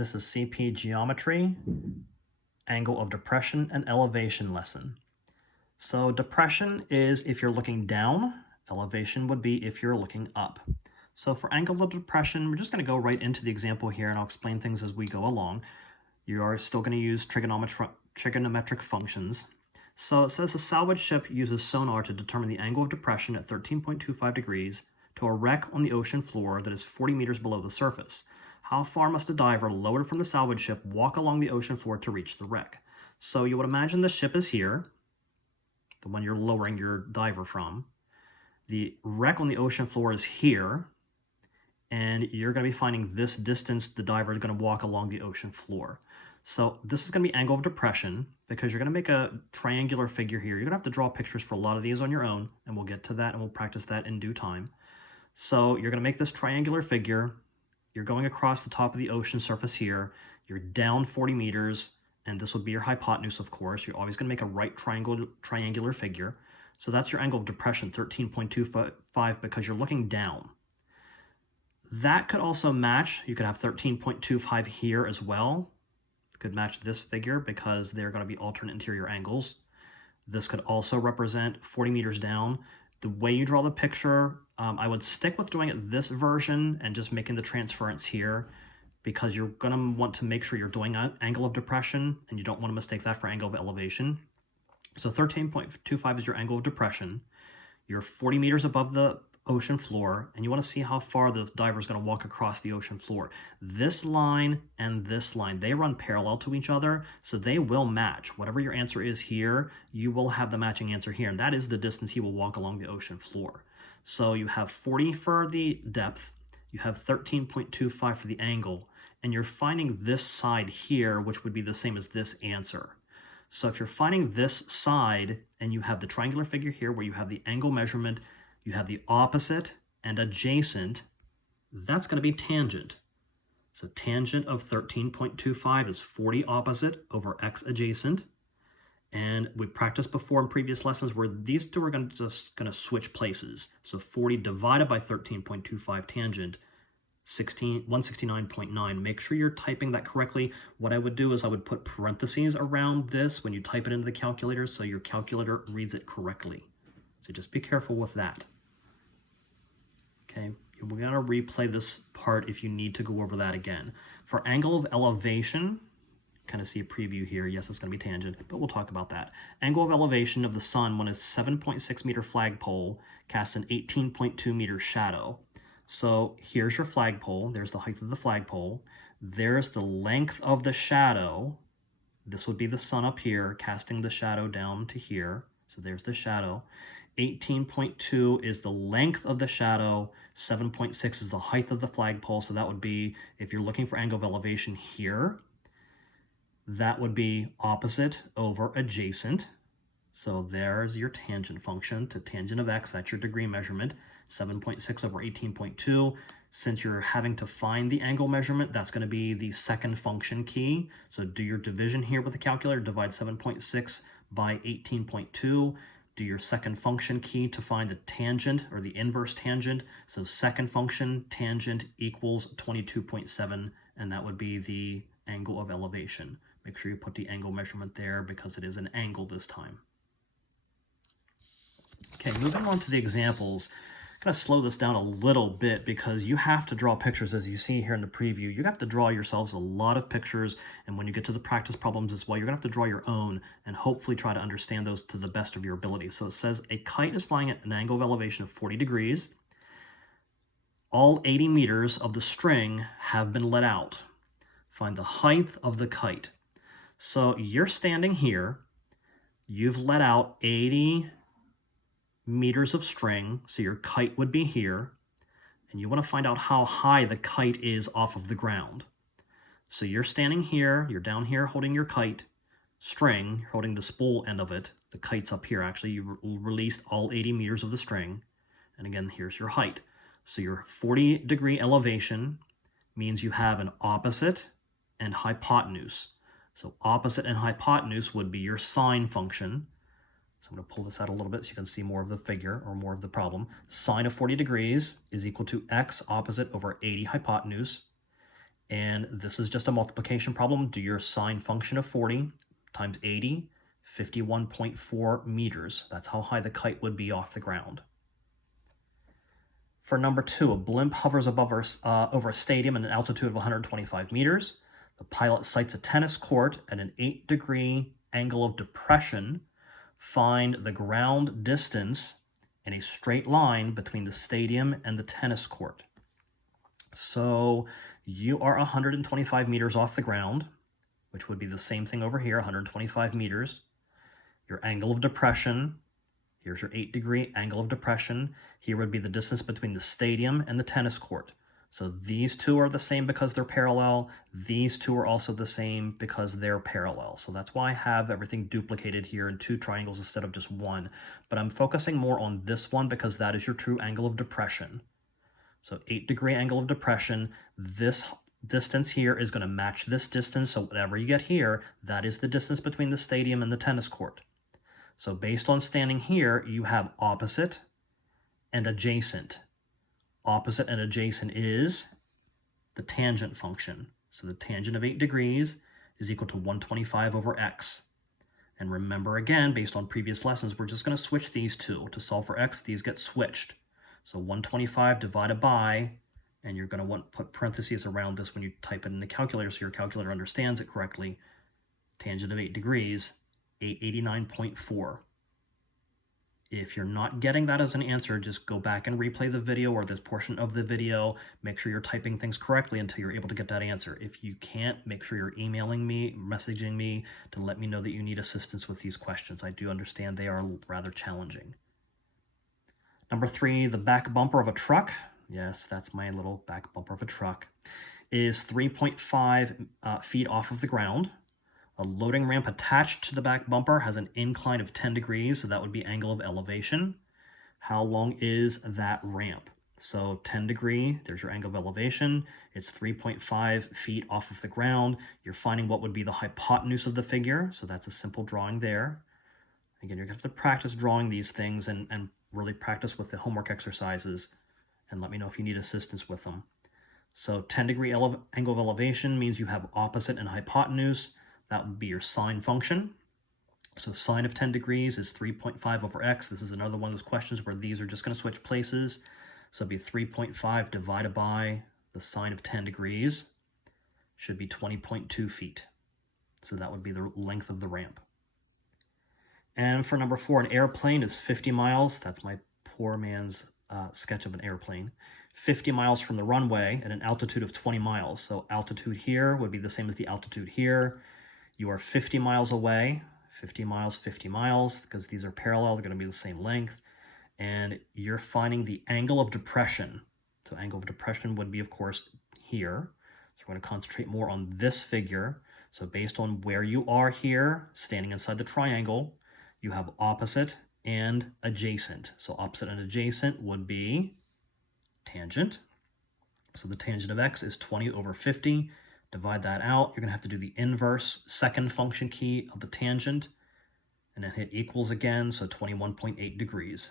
This is CP Geometry, Angle of Depression and Elevation lesson. So depression is if you're looking down, elevation would be if you're looking up. So for angle of depression, we're just going to go right into the example here and I'll explain things as we go along. You are still going to use trigonometric functions. So it says the salvage ship uses sonar to determine the angle of depression at 13.25 degrees to a wreck on the ocean floor that is 40 meters below the surface. How far must a diver loaded from the salvage ship walk along the ocean floor to reach the wreck? So you would imagine the ship is here, the one you're lowering your diver from. The wreck on the ocean floor is here, and you're going to be finding this distance the diver is going to walk along the ocean floor. So this is going to be angle of depression because you're going to make a triangular figure here. You're going to have to draw pictures for a lot of these on your own, and we'll get to that and we'll practice that in due time. So you're going to make this triangular figure. You're going across the top of the ocean surface here. You're down 40 meters, and this would be your hypotenuse, of course. You're always going to make a right triangular figure. So that's your angle of depression, 13.25, because you're looking down. That could also match. You could have 13.25 here as well. Could match this figure because they're going to be alternate interior angles. This could also represent 40 meters down. The way you draw the picture, I would stick with doing it this version and just making the transference here because you're going to want to make sure you're doing an angle of depression and you don't want to mistake that for angle of elevation. So 13.25 is your angle of depression. You're 40 meters above the ocean floor, and you want to see how far the diver is going to walk across the ocean floor. This line and this line, they run parallel to each other, so they will match. Whatever your answer is here, you will have the matching answer here, and that is the distance he will walk along the ocean floor. So you have 40 for the depth, you have 13.25 for the angle, and you're finding this side here, which would be the same as this answer. So if you're finding this side, and you have the triangular figure here where you have the angle measurement, you have the opposite and adjacent, that's going to be tangent. So tangent of 13.25 is 40 opposite over x adjacent. And we practiced before in previous lessons where these two are just going to switch places. So 40 divided by 13.25 tangent, 169.9. Make sure you're typing that correctly. What I would do is I would put parentheses around this when you type it into the calculator so your calculator reads it correctly. So just be careful with that. Okay, we're going to replay this part if you need to go over that again. For angle of elevation, kind of see a preview here. Yes, it's going to be tangent, but we'll talk about that. Angle of elevation of the sun when a 7.6 meter flagpole casts an 18.2 meter shadow. So here's your flagpole. There's the height of the flagpole. There's the length of the shadow. This would be the sun up here, casting the shadow down to here. So there's the shadow. 18.2 is the length of the shadow. 7.6 is the height of the flagpole. So that would be, if you're looking for angle of elevation here, that would be opposite over adjacent. So there's your tangent function to tangent of x. That's your degree measurement. 7.6 over 18.2. Since you're having to find the angle measurement, that's going to be the second function key. So do your division here with the calculator. Divide 7.6 by 18.2. Do your second function key to find the tangent or the inverse tangent. So second function tangent equals 22.7, and that would be the angle of elevation. Make sure you put the angle measurement there because it is an angle this time. Okay, moving on to the examples. I'm going to slow this down a little bit because you have to draw pictures as you see here in the preview. You have to draw yourselves a lot of pictures, and when you get to the practice problems as well, you're going to have to draw your own and hopefully try to understand those to the best of your ability. So it says a kite is flying at an angle of elevation of 40 degrees. All 80 meters of the string have been let out. Find the height of the kite. So you're standing here. You've let out 80 meters of string, so your kite would be here, and you want to find out how high the kite is off of the ground. So you're standing here, you're down here holding your kite string, you're holding the spool end of it, the kite's up here actually, you released all 80 meters of the string, and again here's your height. So your 40-degree elevation means you have an opposite and hypotenuse. So opposite and hypotenuse would be your sine function. I'm going to pull this out a little bit so you can see more of the figure or more of the problem. Sine of 40 degrees is equal to x opposite over 80 hypotenuse. And this is just a multiplication problem. Do your sine function of 40 times 80, 51.4 meters. That's how high the kite would be off the ground. For number 2, a blimp hovers above over a stadium at an altitude of 125 meters. The pilot sights a tennis court at an 8-degree angle of depression. Find the ground distance in a straight line between the stadium and the tennis court. So you are 125 meters off the ground, which would be the same thing over here, 125 meters. Your angle of depression, here's your 8-degree angle of depression. Here would be the distance between the stadium and the tennis court. So these two are the same because they're parallel. These two are also the same because they're parallel. So that's why I have everything duplicated here in 2 triangles instead of just 1. But I'm focusing more on this one because that is your true angle of depression. So 8-degree angle of depression, this distance here is going to match this distance. So whatever you get here, that is the distance between the stadium and the tennis court. So based on standing here, you have opposite and adjacent. Opposite and adjacent is the tangent function. So the tangent of 8 degrees is equal to 125 over x. And remember again, based on previous lessons, we're just going to switch these two. To solve for x, these get switched. So 125 divided by, and you're going to want to put parentheses around this when you type it in the calculator so your calculator understands it correctly. Tangent of 8 degrees, 889.4. If you're not getting that as an answer, just go back and replay the video or this portion of the video. Make sure you're typing things correctly until you're able to get that answer. If you can't, make sure you're emailing me, messaging me to let me know that you need assistance with these questions. I do understand they are rather challenging. Number 3, the back bumper of a truck. Yes, that's my little back bumper of a truck. Is 3.5 feet off of the ground. A loading ramp attached to the back bumper has an incline of 10 degrees, so that would be angle of elevation. How long is that ramp? So 10 degree, there's your angle of elevation. It's 3.5 feet off of the ground. You're finding what would be the hypotenuse of the figure, so that's a simple drawing there. Again, you're going to have to practice drawing these things and really practice with the homework exercises, and let me know if you need assistance with them. So 10 degree angle of elevation means you have opposite and hypotenuse. That would be your sine function. So sine of 10 degrees is 3.5 over x. This is another one of those questions where these are just going to switch places. So it'd be 3.5 divided by the sine of 10 degrees. Should be 20.2 feet. So that would be the length of the ramp. And for number 4, an airplane is 50 miles. That's my poor man's sketch of an airplane. 50 miles from the runway at an altitude of 20 miles. So altitude here would be the same as the altitude here. You are 50 miles away, 50 miles, because these are parallel, they're going to be the same length. And you're finding the angle of depression. So angle of depression would be, of course, here. So we're going to concentrate more on this figure. So based on where you are here, standing inside the triangle, you have opposite and adjacent. So opposite and adjacent would be tangent. So the tangent of x is 20 over 50. Divide that out. You're going to have to do the inverse second function key of the tangent and then hit equals again, so 21.8 degrees.